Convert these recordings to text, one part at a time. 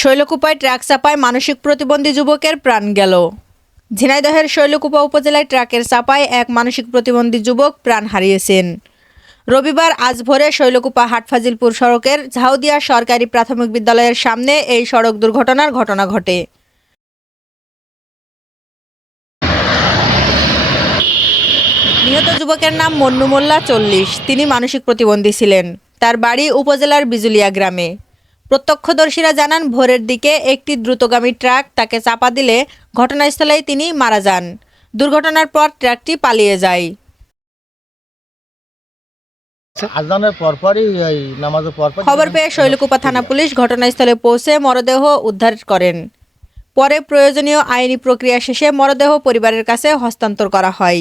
শৈলকুপায় truck চাপায় মানসিক প্রতিবন্ধী যুবকের প্রাণ গেল। ঝিনাইদহের শৈলকুপা উপজেলায় ট্রাকের চাপায় এক মানসিক প্রতিবন্ধী যুবক প্রাণ হারিয়েছেন। রবিবার আজ ভোরে শৈলকুপা হাটফাজিলপুর সড়কের ঝাউদিয়া সরকারি প্রাথমিক বিদ্যালয়ের সামনে এই সড়ক দুর্ঘটনার ঘটনা ঘটে। নিহত যুবকের নাম মন্নু মোল্লা ৪০। তিনি মানসিক প্রতিবন্ধী ছিলেন। তার বাড়ি উপজেলার বিজুলিয়া গ্রামে। প্রত্যক্ষদর্শীরা জানান, ভোরের দিকে একটি দ্রুতগামী ট্রাক তাকে চাপা দিলে ঘটনাস্থলেই তিনি মারা যান। দুর্ঘটনার পর ট্রাকটি পালিয়ে যায়। খবর পেয়ে শৈলকুপা থানা পুলিশ ঘটনাস্থলে পৌঁছে মরদেহ উদ্ধার করেন। পরে প্রয়োজনীয় আইনি প্রক্রিয়া শেষে মরদেহ পরিবারের কাছে হস্তান্তর করা হয়।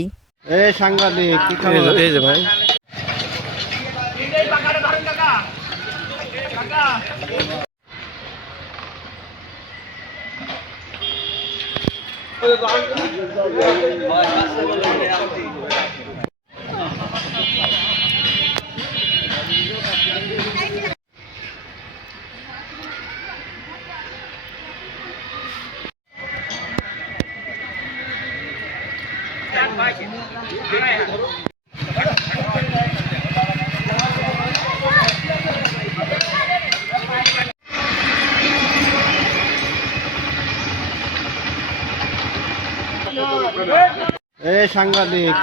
সাংবাদিক